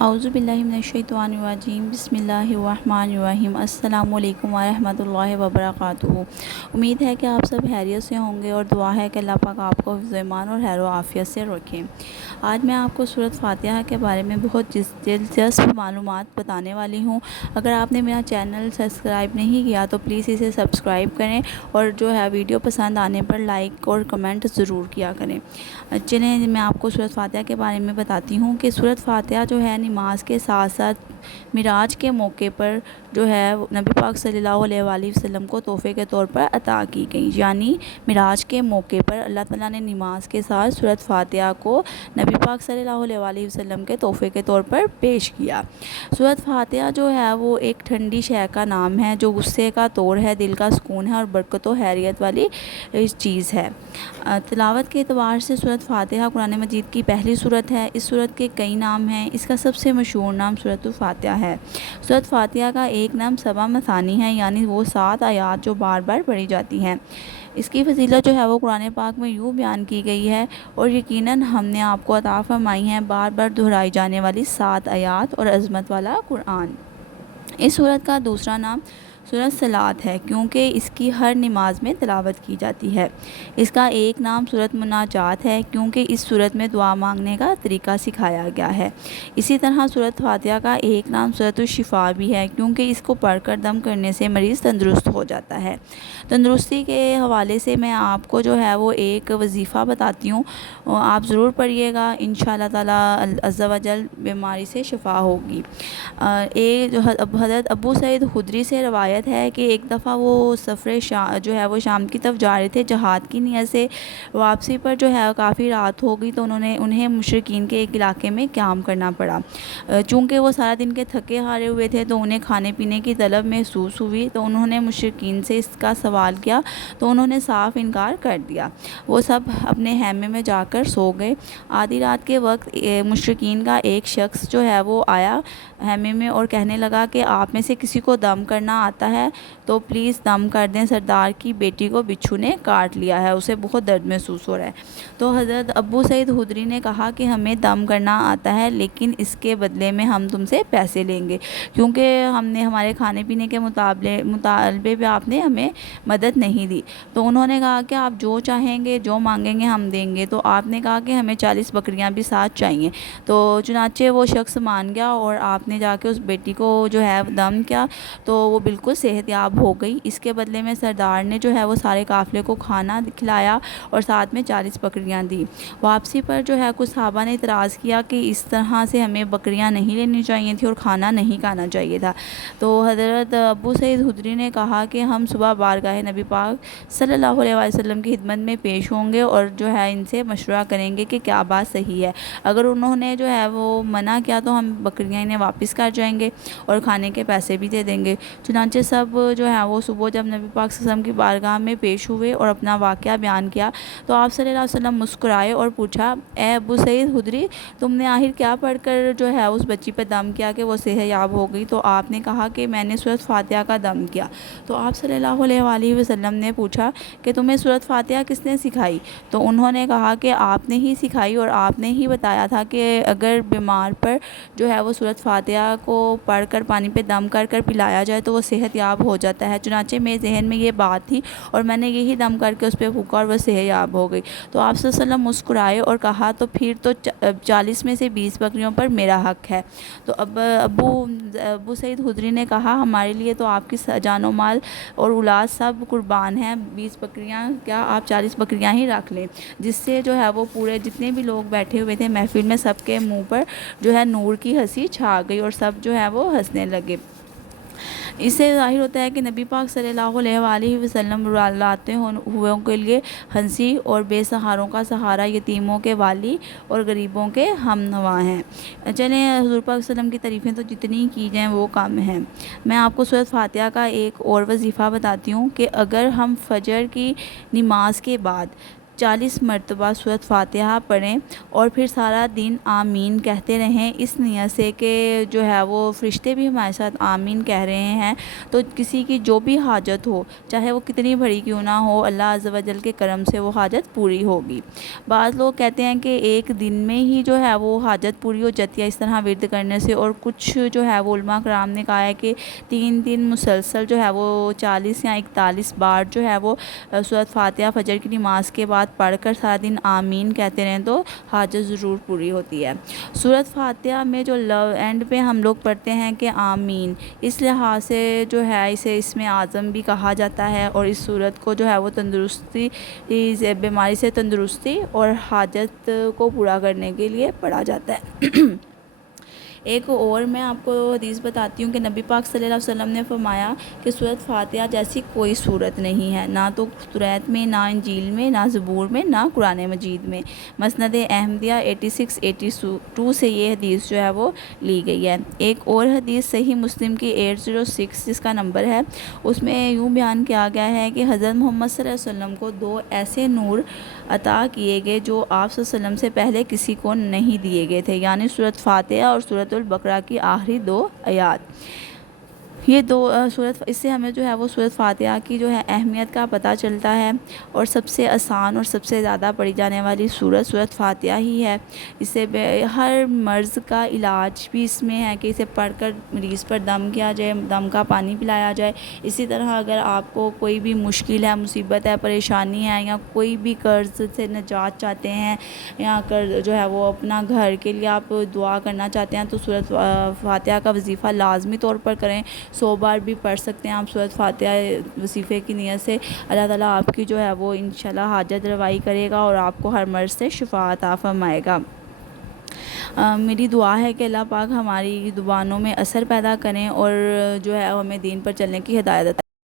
اعوذ باللہ من الشیطان الرجیم، بسم اللہ الرحمن الرحیم۔ السلام علیکم ورحمۃ اللہ وبرکاتہ۔ امید ہے کہ آپ سب خیریت سے ہوں گے اور دعا ہے کہ اللہ پاک آپ کو حفظ ایمان اور خیر و عافیت سے رکھیں۔ آج میں آپ کو سورۃ فاتحہ کے بارے میں بہت دلچسپ معلومات بتانے والی ہوں۔ اگر آپ نے میرا چینل سبسکرائب نہیں کیا تو پلیز اسے سبسکرائب کریں اور جو ہے ویڈیو پسند آنے پر لائک اور کمنٹ ضرور کیا کریں۔ چلیں میں آپ کو سورۃ فاتحہ کے بارے میں بتاتی ہوں کہ سورۃ فاتحہ جو ہے نماز کے ساتھ ساتھ معراج کے موقع پر جو ہے نبی پاک صلی اللہ علیہ وآلہ وسلم کو تحفے کے طور پر عطا کی گئی، یعنی معراج کے موقع پر اللہ تعالیٰ نے نماز کے ساتھ سورۃ فاتحہ کو نبی پاک صلی اللہ علیہ وآلہ وسلم کے تحفے کے طور پر پیش کیا۔ سورۃ فاتحہ جو ہے وہ ایک ٹھنڈی شے کا نام ہے جو غصے کا توڑ ہے، دل کا سکون ہے اور برکت و خیریت والی چیز ہے۔ تلاوت کے اعتبار سے سورۃ فاتحہ قرآن مجید کی پہلی سورت ہے۔ اس سورت کے کئی نام ہیں، اس کا سب سے مشہور نام سورۃ الفاتحہ ہے۔ سورۃ فاتحہ کا ایک نام سبع مثانی ہے، یعنی وہ 7 آیات جو بار بار پڑھی جاتی ہیں۔ اس کی فضیلت جو ہے وہ قرآن پاک میں یوں بیان کی گئی ہے اور یقیناً ہم نے آپ کو عطا فرمائی ہیں بار بار دہرائی جانے والی 7 آیات اور عظمت والا قرآن۔ اس سورت کا دوسرا نام سورۃ صلاۃ ہے کیونکہ اس کی ہر نماز میں تلاوت کی جاتی ہے۔ اس کا ایک نام سورۃ مناجات ہے کیونکہ اس سورت میں دعا مانگنے کا طریقہ سکھایا گیا ہے۔ اسی طرح سورۃ فاتحہ کا ایک نام سورۃ الشفاء بھی ہے کیونکہ اس کو پڑھ کر دم کرنے سے مریض تندرست ہو جاتا ہے۔ تندرستی کے حوالے سے میں آپ کو جو ہے وہ ایک وظیفہ بتاتی ہوں، آپ ضرور پڑھیے گا، انشاءاللہ تعالیٰ عز و جل بیماری سے شفا ہوگی۔ حضرت ابو سعید خدری سے روایت ہے کہ ایک دفعہ وہ سفر جو ہے وہ شام کی طرف جا رہے تھے جہاد کی نیت سے۔ واپسی پر جو ہے کافی رات ہو گئی تو انہیں مشرکین کے ایک علاقے میں قیام کرنا پڑا۔ چونکہ وہ سارا دن کے تھکے ہارے ہوئے تھے تو انہیں کھانے پینے کی طلب محسوس ہوئی، تو انہوں نے مشرکین سے اس کا سوال کیا تو انہوں نے صاف انکار کر دیا۔ وہ سب اپنے خیمے میں جا کر سو گئے۔ آدھی رات کے وقت مشرکین کا ایک شخص جو ہے وہ آیا خیمے میں اور کہنے لگا کہ آپ میں سے کسی کو دم کرنا آتا ہے تو پلیز دم کر دیں، سردار کی بیٹی کو بچھو نے کاٹ لیا ہے، اسے بہت درد محسوس ہو رہا ہے۔ تو حضرت ابو سعید خدری نے کہا کہ ہمیں دم کرنا آتا ہے لیکن اس کے بدلے میں ہم تم سے پیسے لیں گے کیونکہ ہم نے ہمارے کھانے پینے کے مطالبے پہ آپ نے ہمیں مدد نہیں دی۔ تو انہوں نے کہا کہ آپ جو چاہیں گے جو مانگیں گے ہم دیں گے۔ تو آپ نے کہا کہ ہمیں 40 بکریاں بھی ساتھ چاہیے۔ تو چنانچہ وہ شخص مان گیا اور آپ نے جا کے اس بیٹی کو جو ہے دم کیا تو وہ بالکل صحت یاب ہو گئی۔ اس کے بدلے میں سردار نے جو ہے وہ سارے قافلے کو کھانا کھلایا اور ساتھ میں 40 بکریاں دی۔ واپسی پر جو ہے کچھ صحابہ نے اعتراض کیا کہ اس طرح سے ہمیں بکریاں نہیں لینی چاہیے تھی اور کھانا نہیں کھانا چاہیے تھا۔ تو حضرت ابو سعید خدری نے کہا کہ ہم صبح بارگاہ نبی پاک صلی اللہ علیہ وسلم کی خدمت میں پیش ہوں گے اور جو ہے ان سے مشورہ کریں گے کہ کیا بات صحیح ہے۔ اگر انہوں نے جو ہے وہ منع کیا تو ہم بکریاں انہیں واپس کر جائیں گے اور کھانے کے پیسے بھی دے دیں گے۔ چنانچہ سب جو ہے وہ صبح جب نبی پاک صلی اللہ علیہ وسلم کی بارگاہ میں پیش ہوئے اور اپنا واقعہ بیان کیا تو آپ صلی اللہ علیہ وسلم مسکرائے اور پوچھا، اے ابو سعید خدری، تم نے آخر کیا پڑھ کر جو ہے اس بچی پہ دم کیا کہ وہ صحت یاب ہو گئی؟ تو آپ نے کہا کہ میں نے سورۃ فاتحہ کا دم کیا۔ تو آپ صلی اللہ علیہ وآلہ وسلم نے پوچھا کہ تمہیں سورۃ فاتحہ کس نے سکھائی؟ تو انہوں نے کہا کہ آپ نے ہی سکھائی اور آپ نے ہی بتایا تھا کہ اگر بیمار پر جو ہے وہ سورۃ فاتحہ کو پڑھ کر پانی پہ دم کر کر پلایا جائے تو وہ صحت یاب ہو جاتا ہے۔ چنانچہ میرے ذہن میں یہ بات تھی اور میں نے یہی دم کر کے اس پہ پھونکا اور وہ صحت یاب ہو گئی۔ تو آپ صلی اللہ علیہ وسلم مسکرائے اور کہا تو پھر تو 40 میں سے 20 بکریوں پر میرا حق ہے۔ تو ابو سعید خدری نے کہا، ہمارے لیے تو آپ کی جان و مال اور اولاد سب قربان ہیں، 20 بکریاں کیا آپ 40 بکریاں ہی رکھ لیں۔ جس سے جو ہے وہ پورے جتنے بھی لوگ بیٹھے ہوئے تھے محفل میں سب کے منہ پر جو ہے نور کی ہنسی چھا گئی اور سب جو ہے وہ ہنسنے لگے۔ اس سے ظاہر ہوتا ہے کہ نبی پاک صلی اللہ علیہ وآلہ وسلم لاتے ہوئے کے لیے ہنسی اور بے سہاروں کا سہارا، یتیموں کے والی اور غریبوں کے ہم نوا ہیں۔ چلیں حضور پاک صلی اللہ علیہ وسلم کی تعریفیں تو جتنی کی جائیں وہ کم ہیں۔ میں آپ کو سورۃ فاتحہ کا ایک اور وظیفہ بتاتی ہوں کہ اگر ہم فجر کی نماز کے بعد 40 مرتبہ سورۃ فاتحہ پڑھیں اور پھر سارا دن آمین کہتے رہیں، اس نیت سے کہ جو ہے وہ فرشتے بھی ہمارے ساتھ آمین کہہ رہے ہیں، تو کسی کی جو بھی حاجت ہو، چاہے وہ کتنی بڑی کیوں نہ ہو، اللہ عز و جل کے کرم سے وہ حاجت پوری ہوگی۔ بعض لوگ کہتے ہیں کہ ایک دن میں ہی جو ہے وہ حاجت پوری ہو جاتی ہے اس طرح ورد کرنے سے، اور کچھ جو ہے وہ علماء کرام نے کہا ہے کہ 3 دن مسلسل جو ہے وہ 40 یا 41 بار جو ہے وہ سورۃ فاتحہ فجر کی نماز کے بعد پڑھ کر سارا دن آمین کہتے رہیں تو حاجت ضرور پوری ہوتی ہے۔ سورۃ فاتحہ میں جو اینڈ پہ ہم لوگ پڑھتے ہیں کہ آمین، اس لحاظ سے جو ہے اسے اسم اعظم بھی کہا جاتا ہے، اور اس سورت کو جو ہے وہ تندرستی، بیماری سے تندرستی اور حاجت کو پورا کرنے کے لیے پڑھا جاتا ہے۔ ایک اور میں آپ کو حدیث بتاتی ہوں کہ نبی پاک صلی اللہ علیہ وسلم نے فرمایا کہ سورۃ فاتحہ جیسی کوئی سورت نہیں ہے، نہ تو توریت میں، نہ انجیل میں، نہ زبور میں، نہ قرآن مجید میں۔ مسند احمدیہ 8682 سے یہ حدیث جو ہے وہ لی گئی ہے۔ ایک اور حدیث صحیح مسلم کی 806 جس کا نمبر ہے، اس میں یوں بیان کیا گیا ہے کہ حضرت محمد صلی اللہ علیہ وسلم کو 2 ایسے نور عطا کیے گئے جو آپ صلی اللہ علیہ وسلم سے پہلے کسی کو نہیں دیے گئے تھے، یعنی سورۃ فاتحہ اور سورۃ البقرہ کی آخری 2 آیات۔ یہ 2 سورۃ، اس سے ہمیں جو ہے وہ سورۃ فاتحہ کی جو ہے اہمیت کا پتہ چلتا ہے، اور سب سے آسان اور سب سے زیادہ پڑھی جانے والی سورۃ فاتحہ ہی ہے۔ اس سے ہر مرض کا علاج بھی اس میں ہے کہ اسے پڑھ کر مریض پر دم کیا جائے، دم کا پانی پلایا جائے۔ اسی طرح اگر آپ کو کوئی بھی مشکل ہے، مصیبت ہے، پریشانی ہے، یا کوئی بھی قرض سے نجات چاہتے ہیں، یا جو ہے وہ اپنا گھر کے لیے آپ دعا کرنا چاہتے ہیں، تو سورۃ فاتحہ کا وظیفہ لازمی طور پر کریں۔ 100 بار بھی پڑھ سکتے ہیں آپ سورۃ فاتحہ وظیفے کی نیت سے۔ اللہ تعالیٰ آپ کی جو ہے وہ انشاءاللہ حاجت روائی کرے گا اور آپ کو ہر مرض سے شفا عطا فرمائے گا۔ میری دعا ہے کہ اللہ پاک ہماری زبانوں میں اثر پیدا کریں اور جو ہے ہمیں دین پر چلنے کی ہدایت عطا